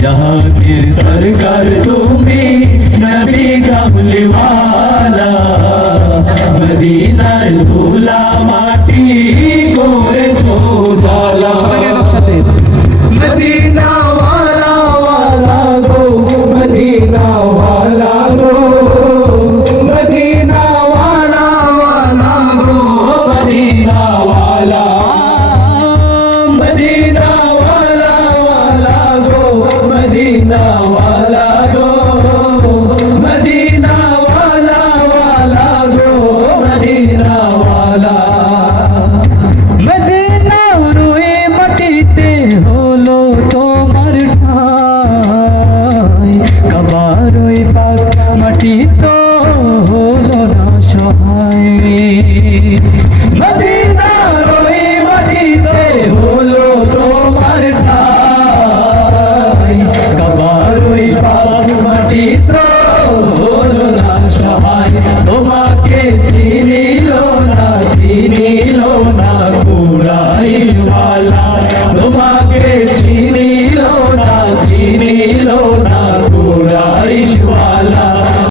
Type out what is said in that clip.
जहांगीर सरकार तुम्हें नबी कमली वाला मदीनार धूला माटी করেছো জ্বালা मदीना वाला वाला गो मदीना वाला गो मदीना वाला वाला गो मदीना वाला मदीना वाला वाला गो मदीना वाला गो मदीना वाला वाला गो मदीना वाला मदीना रोए मटिते হলো তোমার ঠাই কাবার ওই পাক মাটি তো হলো না সহায় মদিনার ওই মাটিতে হলো তোমার ঠাই কাবার ওই পাক মাটি তো হলো না সহায় তোমাকে চিনিল না